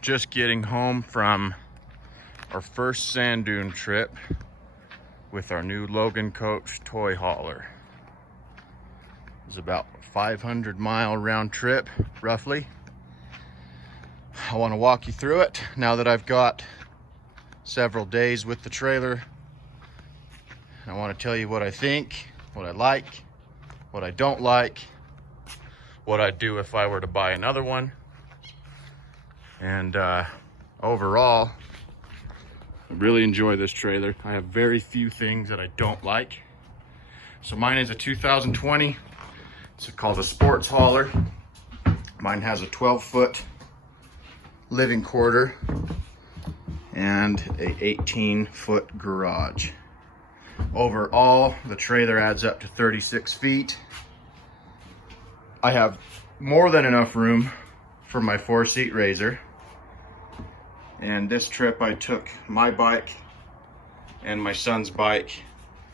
Just getting home from our first sand dune trip with our new Logan coach toy hauler. It was about a 500-mile round trip, roughly. I want to walk you through it now that I've got several days with the trailer. I want to tell you what I think, what I like, what I don't like, what I'd do if I were to buy another one. And overall, I really enjoy this trailer. I have very few things that I don't like. So mine is a 2020. It's called a Sportshauler. Mine has a 12-foot living quarter and a 18-foot garage. Overall, the trailer adds up to 36 feet. I have more than enough room for my 4-seat RZR. And this trip I took my bike and my son's bike,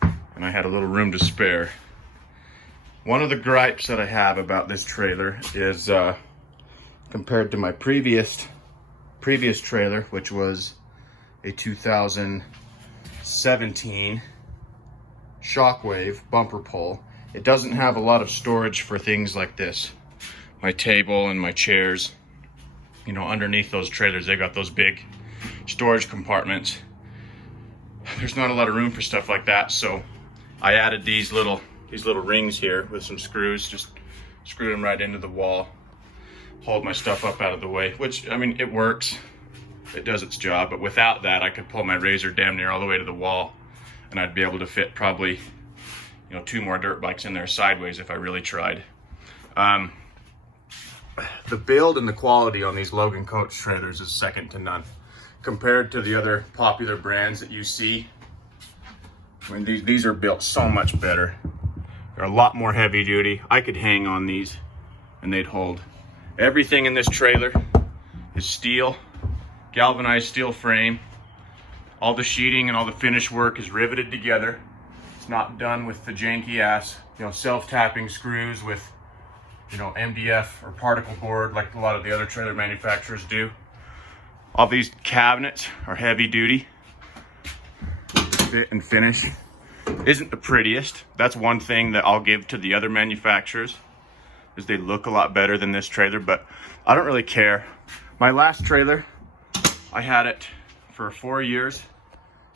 and I had a little room to spare. One of the gripes that I have about this trailer is compared to my previous trailer, which was a 2017 Shockwave bumper pole. It doesn't have a lot of storage for things like this. My table and my chairs. You know, underneath those trailers, they got those big storage compartments. There's not a lot of room for stuff like that, so I added these little rings here with some screws. Just screw them right into the wall, hold my stuff up out of the way, which, I mean, it works. It does its job, but without that, I could pull my RZR damn near all the way to the wall, and I'd be able to fit probably, you know, 2 more dirt bikes in there sideways if I really tried. The build and the quality on these Logan coach trailers is second to none compared to the other popular brands that you see. I mean, these are built so much better. They're a lot more heavy duty. I could hang on these and they'd hold. Everything in this trailer is steel, galvanized steel frame. All the sheeting and all the finish work is riveted together. It's not done with the janky ass, you know, self-tapping screws with, you know, MDF or particle board like a lot of the other trailer manufacturers do. All these cabinets are heavy duty. Fit and finish isn't the prettiest. That's one thing that I'll give to the other manufacturers, is they look a lot better than this trailer, but I don't really care. My last trailer, I had it for 4 years,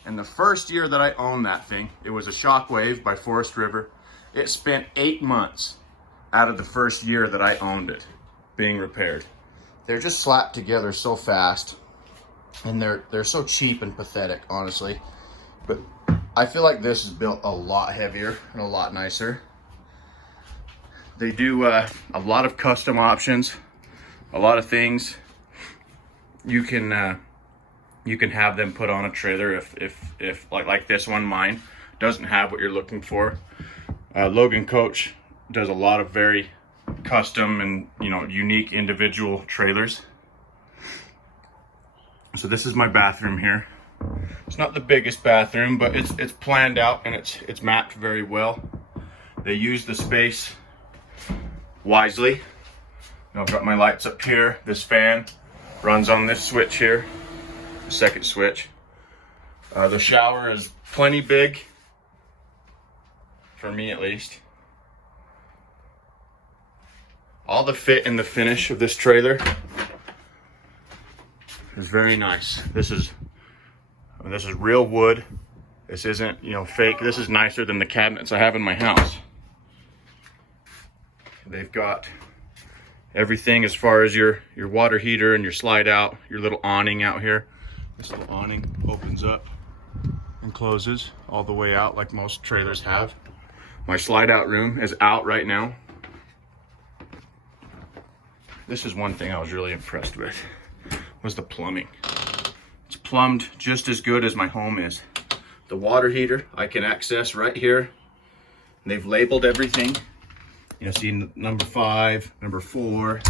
and the first year that I owned that thing, it was a Shockwave by Forest River. It spent 8 months out of the first year that I owned it being repaired. They're just slapped together so fast, and they're so cheap and pathetic, honestly. But I feel like this is built a lot heavier and a lot nicer. They do a lot of custom options, a lot of things you can have them put on a trailer if like this one, mine doesn't have what you're looking for. Logan Coach does a lot of very custom and, you know, unique individual trailers. So this is my bathroom here. It's not the biggest bathroom, but it's planned out and it's mapped very well. They use the space wisely. Now I've got my lights up here. This fan runs on this switch here, the second switch. The shower is plenty big, for me at least. All the fit and the finish of this trailer is very nice. This is real wood. This isn't, you know, fake. This is nicer than the cabinets I have in my house. They've got everything as far as your water heater and your slide out, your little awning out here. This little awning opens up and closes all the way out like most trailers have. My slide out room is out right now. This is one thing I was really impressed with, was the plumbing. It's plumbed just as good as my home is. The water heater I can access right here. They've labeled everything. You know, see number 5, number 4.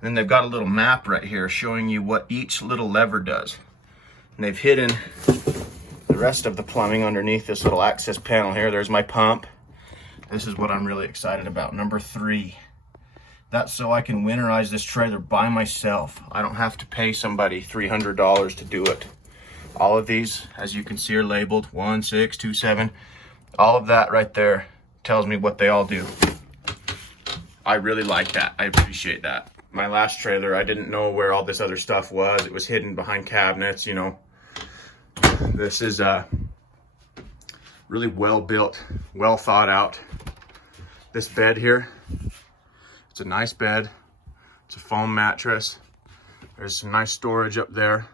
Then they've got a little map right here showing you what each little lever does. And they've hidden the rest of the plumbing underneath this little access panel here. There's my pump. This is what I'm really excited about. Number 3. That's so I can winterize this trailer by myself. I don't have to pay somebody $300 to do it. All of these, as you can see, are labeled 1, 6, 2, 7. All of that right there tells me what they all do. I really like that. I appreciate that. My last trailer, I didn't know where all this other stuff was. It was hidden behind cabinets, you know. This is really well built, well thought out. This bed here, it's a nice bed. It's a foam mattress. There's some nice storage up there.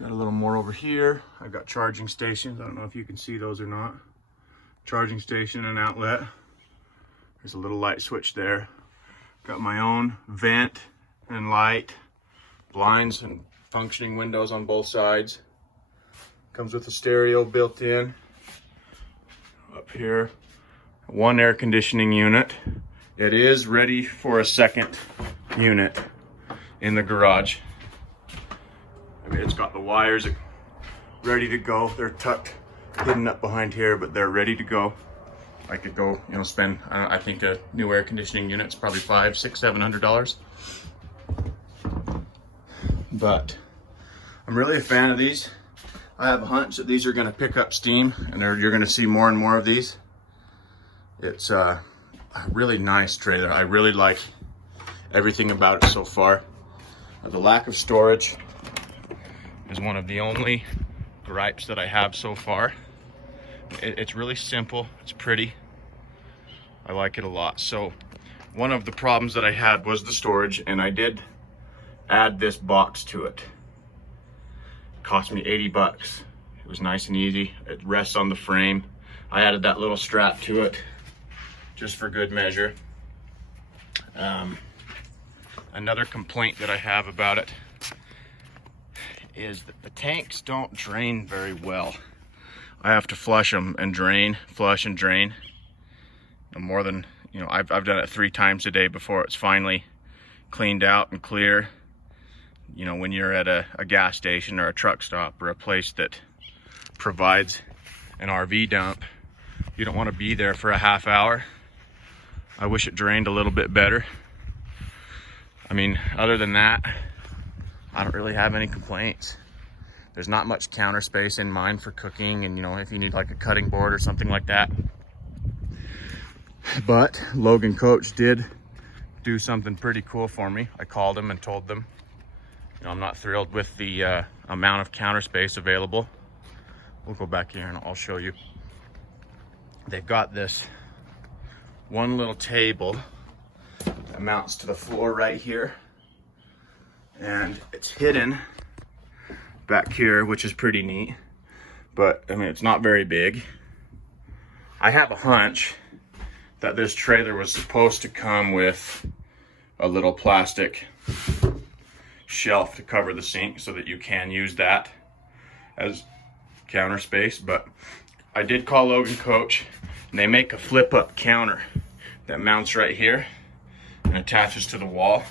Got a little more over here. I've got charging stations. I don't know if you can see those or not. Charging station and outlet. There's a little light switch there. Got my own vent and light, blinds and functioning windows on both sides. Comes with a stereo built in. Up here, 1 air conditioning unit. It is ready for a second unit in the garage. I mean, it's got the wires ready to go. They're tucked, hidden up behind here, but they're ready to go. I could go, you know, spend, I think a new air conditioning unit's probably $500, $600, $700. But I'm really a fan of these. I have a hunch that these are gonna pick up steam and you're gonna see more and more of these. It's a really nice trailer. I really like everything about it so far. The lack of storage is one of the only gripes that I have so far. It's really simple, it's pretty. I like it a lot. So one of the problems that I had was the storage, and I did add this box to it. It cost me 80 bucks. It was nice and easy. It rests on the frame. I added that little strap to it just for good measure. Another complaint that I have about it is that the tanks don't drain very well. I have to flush them and drain, flush and drain. More than, you know, I've done it 3 times a day before it's finally cleaned out and clear. You know, when you're at a gas station or a truck stop or a place that provides an RV dump, you don't want to be there for a half hour. I wish it drained a little bit better. I mean, other than that, I don't really have any complaints. There's not much counter space in mine for cooking, and you know, if you need like a cutting board or something like that. But Logan Coach did do something pretty cool for me. I called him and told them, you know, I'm not thrilled with the amount of counter space available. We'll go back here and I'll show you. They've got this one little table that mounts to the floor right here, and it's hidden back here, which is pretty neat. But I mean, it's not very big. I have a hunch that this trailer was supposed to come with a little plastic shelf to cover the sink so that you can use that as counter space. But I did call Logan Coach, and they make a flip up counter that mounts right here and attaches to the wall.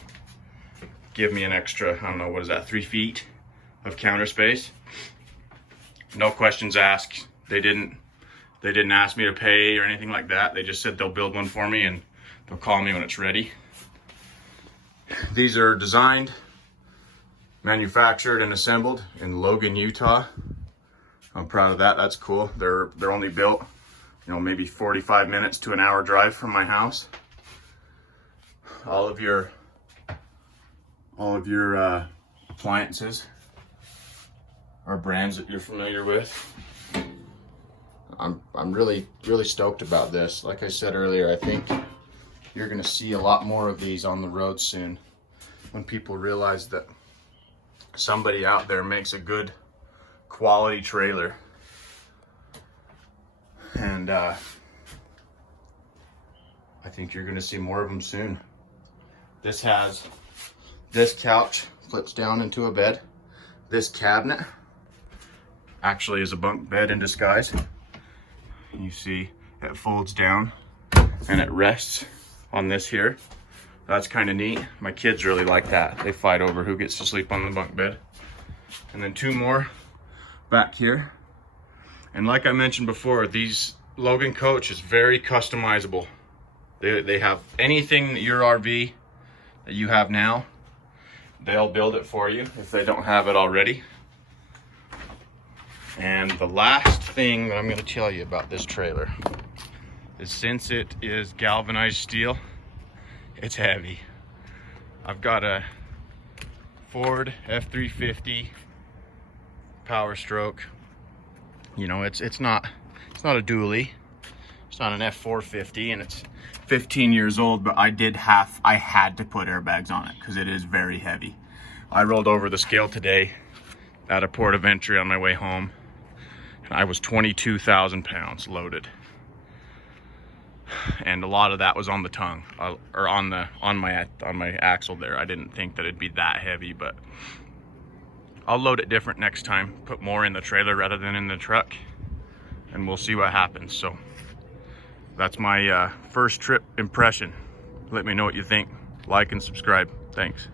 Give me an extra, I don't know, what is that, 3 feet of counter space. No questions asked. They didn't ask me to pay or anything like that. They just said they'll build one for me and they'll call me when it's ready. These are designed, manufactured, and assembled in Logan, Utah. I'm proud of that. That's cool. They're only built, you know, maybe 45 minutes to an hour drive from my house. All of your appliances are brands that you're familiar with. I'm really stoked about this. Like I said earlier, I think you're gonna see a lot more of these on the road soon, when people realize that somebody out there makes a good quality trailer. And I think you're gonna see more of them soon. This couch flips down into a bed. This cabinet actually is a bunk bed in disguise. You see it folds down and it rests on this here. That's kind of neat. My kids really like that. They fight over who gets to sleep on the bunk bed. And then 2 more back here. And like I mentioned before, these Logan coach is very customizable. They have anything that your RV that you have now, they'll build it for you if they don't have it already. And the last thing that I'm going to tell you about this trailer is, since it is galvanized steel, it's heavy. I've got a Ford F350 Power Stroke. You know, it's not a dually, it's not an F450, and it's 15 years old, but I had to put airbags on it because it is very heavy. I rolled over the scale today at a port of entry on my way home, and I was 22,000 pounds loaded. And a lot of that was on the tongue, or on my axle there. I didn't think that it'd be that heavy, but I'll load it different next time, put more in the trailer rather than in the truck, and we'll see what happens. So that's my first trip impression. Let me know what you think. Like and subscribe. Thanks.